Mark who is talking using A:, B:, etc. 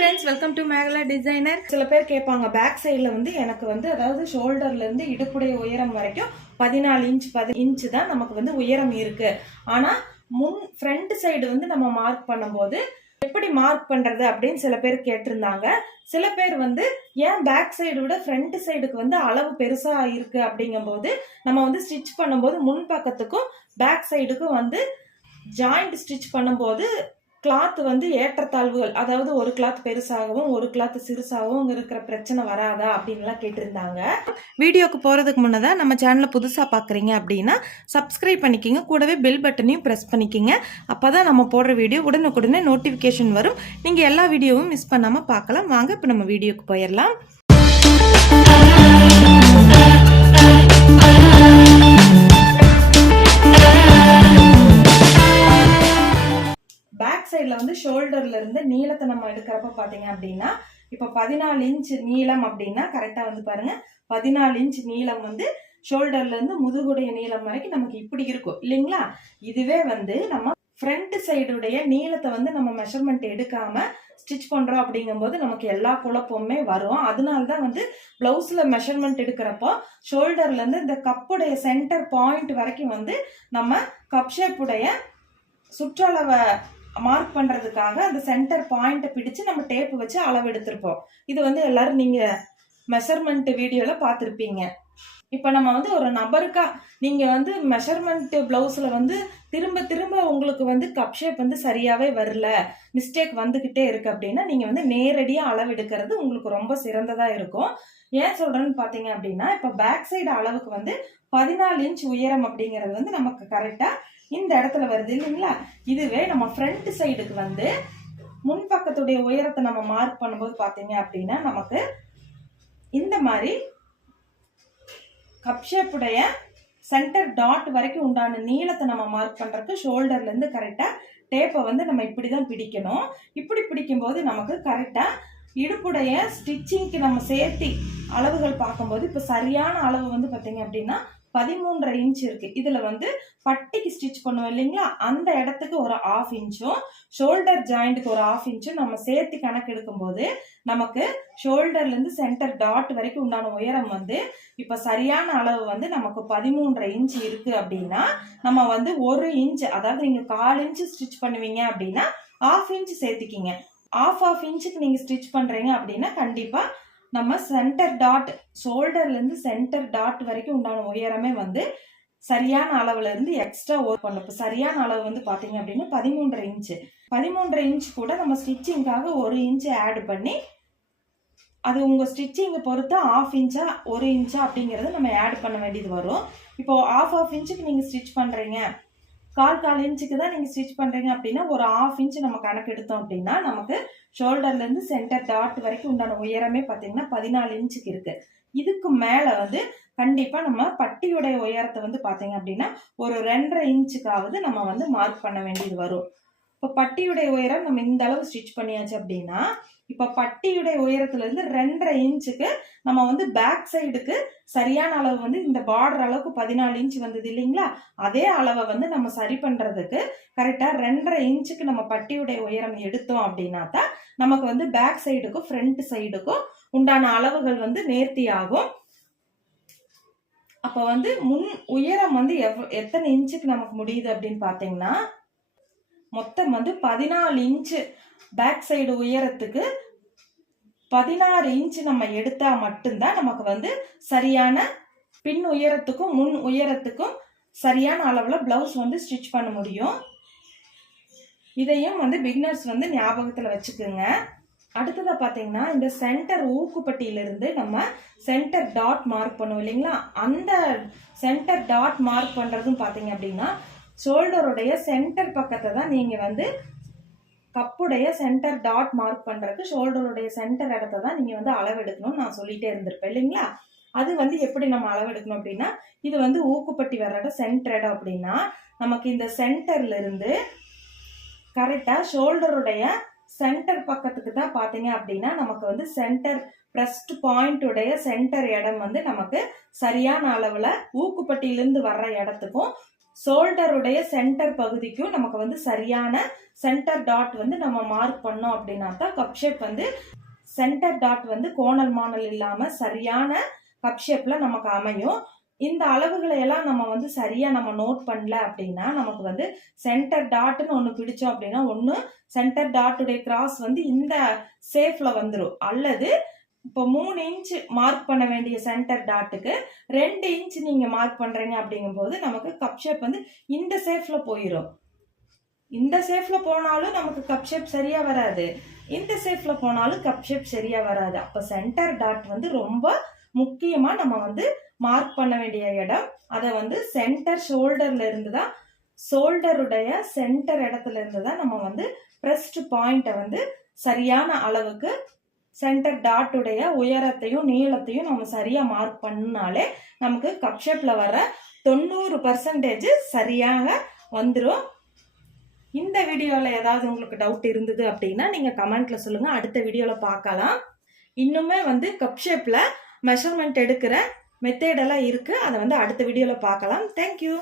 A: Friends welcome to Mekala designer
B: சில பேர் கேட்பாங்க பேக் சைடில் வந்து எனக்கு வந்து அதாவது ஷோல்டர்லேருந்து இடுப்புடைய உயரம் வரைக்கும் பதினாலு இன்ச் பதி இன்ச்சு தான் நமக்கு வந்து உயரம் இருக்குது ஆனால் முன் ஃப்ரண்ட் சைடு வந்து நம்ம மார்க் பண்ணும்போது எப்படி மார்க் பண்றது அப்படின்னு சில பேர் கேட்டிருந்தாங்க. சில பேர் வந்து ஏன் பேக் சைடு விட ஃப்ரண்ட் சைடுக்கு வந்து அளவு பெருசா இருக்கு அப்படிங்கும்போது நம்ம வந்து ஸ்டிச் பண்ணும்போது முன் பக்கத்துக்கும் பேக் சைடுக்கும் வந்து ஜாயிண்ட் ஸ்டிச் பண்ணும்போது கிளாத் வந்து ஏற்றத்தாழ்வுகள் அதாவது ஒரு கிளாத் பெருசாகவும் ஒரு கிளாத் சிறுசாகவும் இருக்கிற பிரச்சனை வராதா அப்படின்லாம் கேட்டிருந்தாங்க.
A: வீடியோக்கு போகிறதுக்கு முன்னதாக நம்ம சேனலை புதுசாக பார்க்குறீங்க அப்படின்னா சப்ஸ்கிரைப் பண்ணிக்கிங்க. கூடவே பெல் பட்டனையும் ப்ரெஸ் பண்ணிக்கிங்க. அப்போ தான் நம்ம போடுற வீடியோ உடனுக்குடனே நோட்டிஃபிகேஷன் வரும். நீங்கள் எல்லா வீடியோவும் மிஸ் பண்ணாமல் பார்க்கலாம். வாங்க இப்போ நம்ம வீடியோக்கு போயிடலாம்.
B: பேக் சைடில் வந்து ஷோல்டர்லேருந்து நீளத்தை நம்ம எடுக்கிறப்ப பார்த்தீங்க அப்படின்னா இப்போ பதினாலு இன்ச் நீளம் அப்படின்னா கரெக்டாக வந்து பாருங்க. பதினாலு இன்ச் நீளம் வந்து ஷோல்டர்லேருந்து முதுகுடைய நீளம் வரைக்கும் நமக்கு இப்படி இருக்கும். இல்லைங்களா? இதுவே வந்து நம்ம ஃப்ரண்ட் சைடுடைய நீளத்தை வந்து நம்ம மெஷர்மெண்ட் எடுக்காம ஸ்டிச் பண்ணுறோம் அப்படிங்கும்போது நமக்கு எல்லா குழப்பமுமே வரும். அதனால தான் வந்து ப்ளவுஸில் மெஷர்மெண்ட் எடுக்கிறப்போ ஷோல்டர்லேருந்து இந்த கப்புடைய சென்டர் பாயிண்ட் வரைக்கும் வந்து நம்ம கப் ஷேப்புடைய சுற்றளவை மார்க் பண்ணுறதுக்காக அந்த சென்டர் பாயிண்ட்டை பிடிச்சு நம்ம டேப் வச்சு அளவெடுத்துருப்போம். இது வந்து எல்லாரும் நீங்கள் மெஷர்மெண்ட் வீடியோவில் பார்த்துருப்பீங்க. இப்போ நம்ம வந்து ஒரு நபருக்கா நீங்கள் வந்து மெஷர்மெண்ட் ப்ளவுஸில் வந்து திரும்ப திரும்ப உங்களுக்கு வந்து கப் ஷேப் வந்து சரியாகவே வரல மிஸ்டேக் வந்துக்கிட்டே இருக்குது அப்படின்னா நீங்கள் வந்து நேரடியாக அளவெடுக்கிறது உங்களுக்கு ரொம்ப சிறந்ததாக இருக்கும். ஏன் சொல்கிறேன்னு பார்த்தீங்க அப்படின்னா இப்போ பேக் சைடு அளவுக்கு வந்து பதினாலு இன்ச் உயரம் அப்படிங்கிறது வந்து நமக்கு கரெக்டாக இந்த இடத்துல வருது இல்லைங்களா? இதுவே நம்ம ஃப்ரண்ட் சைடுக்கு வந்து முன்பக்கத்துடைய உயரத்தை நம்ம மார்க் பண்ணும்போது பார்த்தீங்க அப்படின்னா நமக்கு இந்த மாதிரி கப் ஷேப்புடைய சென்டர் டாட் வரைக்கும் உண்டான நீளத்தை நம்ம மார்க் பண்ணுறதுக்கு ஷோல்டர்லேருந்து கரெக்டாக டேப்பை வந்து நம்ம இப்படி தான் பிடிக்கணும். இப்படி பிடிக்கும்போது நமக்கு கரெக்டாக இடுப்புடைய ஸ்டிச்சிங்க்கு நம்ம சேர்த்தி அளவுகள் பார்க்கும்போது இப்போ சரியான அளவு வந்து பார்த்தீங்க அப்படின்னா பதிமூன்றரை இன்ச் இருக்கு. இதுல வந்து பட்டிக்கு ஸ்டிச் பண்ணுவோம் இல்லைங்களா? அந்த இடத்துக்கு ஒரு ஆஃப் இன்ச்சும் ஷோல்டர் ஜாயிண்ட்டுக்கு ஒரு ஆஃப் இன்ச்சும் நம்ம சேர்த்து கணக்கெடுக்கும் போது நமக்கு ஷோல்டர்ல இருந்து சென்டர் டாட் வரைக்கும் உண்டான உயரம் வந்து இப்ப சரியான அளவு வந்து நமக்கு பதிமூன்றரை இன்ச் இருக்கு அப்படின்னா நம்ம வந்து ஒரு இன்ச் அதாவது நீங்க கால் இன்ச் ஸ்டிச் பண்ணுவீங்க அப்படின்னா ஆஃப் இன்ச் சேர்த்துக்கிங்க. ஆஃப் ஆஃப் இன்ச்சுக்கு நீங்க ஸ்டிச் பண்றீங்க அப்படின்னா கண்டிப்பா நம்ம சென்டர் டாட் ஷோல்டர்லேருந்து சென்டர் டாட் வரைக்கும் உண்டான உயரமே வந்து சரியான அளவுல இருந்து எக்ஸ்ட்ரா ஒர்க் பண்ணலாம் இப்போ சரியான அளவு வந்து பார்த்தீங்க அப்படின்னா பதிமூன்றரை இன்ச்சு பதிமூன்றரை இன்ச் கூட நம்ம ஸ்டிச்சிங்காக ஒரு இன்ச் ஆட் பண்ணி அது உங்க ஸ்டிச்சிங்கை பொறுத்து ஆஃப் இன்ச்சா ஒரு இன்ச்சா அப்படிங்கிறத நம்ம ஆட் பண்ண வேண்டியது வரும். இப்போ ஆஃப் ஆஃப் இன்ச்சுக்கு நீங்க ஸ்டிச் பண்றீங்க. கால் கால் இன்ச்சுக்கு தான் நீங்கள் ஸ்டிச் பண்ணுறீங்க அப்படின்னா ஒரு ஆஃப் இன்ச் நம்ம கணக்கு எடுத்தோம் அப்படின்னா நமக்கு ஷோல்டர்லேருந்து சென்டர் டாட் வரைக்கும் உண்டான உயரமே பார்த்தீங்கன்னா பதினாலு இன்ச்சுக்கு இருக்குது இதுக்கு மேலே வந்து கண்டிப்பாக நம்ம பட்டியுடைய உயரத்தை வந்து பார்த்தீங்க அப்படின்னா ஒரு ரெண்டரை இன்ச்சுக்காவது நம்ம வந்து மார்க் பண்ண வேண்டியது வரும். இப்போ பட்டியுடைய உயரம் நம்ம இந்த அளவு ஸ்டிச் பண்ணியாச்சு அப்படின்னா இப்போ பட்டியுடைய உயரத்துலேருந்து ரெண்டரை இன்ச்சுக்கு நம்ம வந்து பேக் சைடுக்கு சரியான அளவு வந்து இந்த பார்டர் அளவுக்கு பதினாலு இன்ச் வந்தது இல்லைங்களா? அதே அளவை வந்து நம்ம சரி பண்ணுறதுக்கு கரெக்டாக ரெண்டரை இன்ச்சுக்கு நம்ம பட்டியுடைய உயரம் எடுத்தோம் அப்படின்னா தான் நமக்கு வந்து பேக் சைடுக்கும் ஃப்ரண்ட் சைடுக்கும் உண்டான அளவுகள் வந்து நேர்த்தியாகும் அப்போ வந்து முன் உயரம் வந்து எவ் எத்தனை இன்ச்சுக்கு நமக்கு முடியுது அப்படின்னு பார்த்தீங்கன்னா மொத்தம் வந்து பதினாலு இன்ச்சு பேக் சைடு உயரத்துக்கு பதினாறு இன்ச்சு நம்ம எடுத்தால் மட்டும்தான் நமக்கு வந்து சரியான பின் உயரத்துக்கும் முன் உயரத்துக்கும் சரியான அளவில் ப்ளவுஸ் வந்து ஸ்டிச் பண்ண முடியும். இதையும் வந்து பிக்னர்ஸ் வந்து ஞாபகத்தில் வச்சுக்கோங்க. அடுத்ததாக பார்த்தீங்கன்னா இந்த சென்டர் ஊக்குப்பட்டியிலிருந்து நம்ம சென்டர் டாட் மார்க் பண்ணுவோம் இல்லைங்களா? அந்த சென்டர் டாட் மார்க் பண்ணுறதும் பார்த்தீங்க அப்படின்னா ஷோல்டருடைய சென்டர் பக்கத்தை தான் நீங்கள் வந்து கப்புடைய சென்டர் டாட் மார்க் பண்ணுறதுக்கு ஷோல்டருடைய சென்டர் இடத்த தான் நீங்கள் வந்து அளவெடுக்கணும்னு நான் சொல்லிகிட்டே இருந்திருப்பேன் இல்லைங்களா? அது வந்து எப்படி நம்ம அளவெடுக்கணும் அப்படின்னா இது வந்து ஊக்குப்பட்டி வர்ற இடம் சென்டர் இடம் அப்படின்னா நமக்கு இந்த சென்டர்ல இருந்து ஷோல்டருடைய சென்டர் பக்கத்துக்கு தான் பார்த்தீங்க அப்படின்னா நமக்கு வந்து சென்டர் பிரஸ்ட் பாயிண்ட்டுடைய சென்டர் இடம் வந்து நமக்கு சரியான அளவில் ஊக்குப்பட்டியிலிருந்து வர்ற இடத்துக்கும் ஷோல்டருடைய சென்டர் பகுதிக்கும் நமக்கு வந்து சரியான சென்டர் டாட் வந்து நம்ம மார்க் பண்ணோம் அப்படின்னா தான் கப் ஷேப் வந்து சென்டர் டாட் வந்து கோணல் மாணல் இல்லாமல் சரியான கப் ஷேப்பில் நமக்கு அமையும். இந்த அளவுகளை எல்லாம் நம்ம வந்து சரியாக நம்ம நோட் பண்ணல அப்படின்னா நமக்கு வந்து சென்டர் டாட்னு ஒன்று பிடிச்சோம் அப்படின்னா ஒன்று சென்டர் டாட்டுடைய கிராஸ் வந்து இந்த சேஃபில் வந்துடும் அல்லது இப்போ மூணு இன்ச் மார்க் பண்ண வேண்டிய சென்டர் டாட்டுக்கு ரெண்டு இன்ச் நீங்க மார்க் பண்றீங்க அப்படிங்கும்போது நமக்கு கப் ஷேப் வந்து இந்த சேஃப்ல போயிடும் இந்த சேஃப்ல போனாலும் நமக்கு கப் ஷேப் சரியா வராது. இந்த சேஃப்ல போனாலும் கப் ஷேப் சரியா வராது. அப்ப சென்டர் டாட் வந்து ரொம்ப முக்கியமா நம்ம வந்து மார்க் பண்ண வேண்டிய இடம். அதை வந்து சென்டர் ஷோல்டர்ல இருந்து தான் ஷோல்டருடைய சென்டர் இடத்துல இருந்து தான் நம்ம வந்து ப்ரெஸ்ட் பாயிண்ட்டை வந்து சரியான அளவுக்கு சென்டர் டாட்டுடைய உயரத்தையும் நீளத்தையும் நம்ம சரியா மார்க் பண்ணாலே நமக்கு கப் வர தொண்ணூறு பர்சன்டேஜ் சரியாக வந்துடும் இந்த வீடியோவில் ஏதாவது உங்களுக்கு டவுட் இருந்தது அப்படின்னா நீங்கள் கமெண்ட்ல சொல்லுங்கள் அடுத்த வீடியோவில் பார்க்கலாம். இன்னுமே வந்து கப் ஷேப்பில் மெஷர்மெண்ட் எடுக்கிற மெத்தேடெல்லாம் இருக்குது அதை வந்து அடுத்த வீடியோவில் பார்க்கலாம். தேங்க்யூ